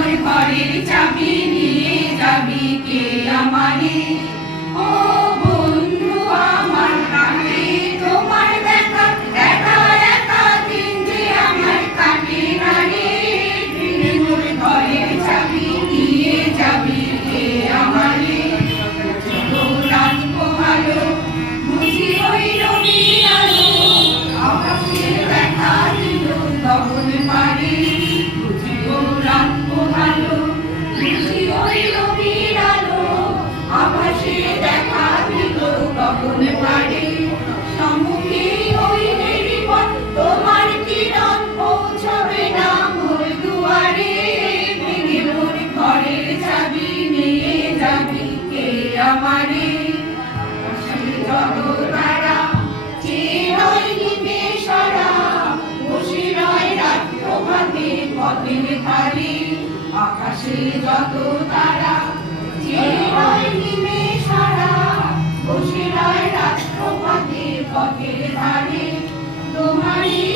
মোর ঘরের চাবি নিয়ে যাবি কে আমারে ও বন্ধু আমার কাটে তোমার দেখা একা একা দিন যে আমার কাটে না রে মোর ঘরের চাবি নিয়ে যাবি কে আমারে রাত পোহালো বুঝি হইল বিড়ালো আকাশে দেখা দিল গগন পারে বুঝি রাত পোহালো বুঝি হইল বিড়ালো আকাশে দেখা দিল গগন পারে সম্মুখে হইলে বিপদ তোমার কিরণ পৌঁছবে না মোর দুয়ারে ভেঙে মোর ঘরের চাবি নিয়ে যাবি কে আমারে যত তারা চিরই নিবে সারা বসে রয় রাত প্রভাতে পথের ধারে আকাশে যত তারা চিরই নিবে সারা বসে রয় রাত প্রভাতে পথের ধারে তোমারই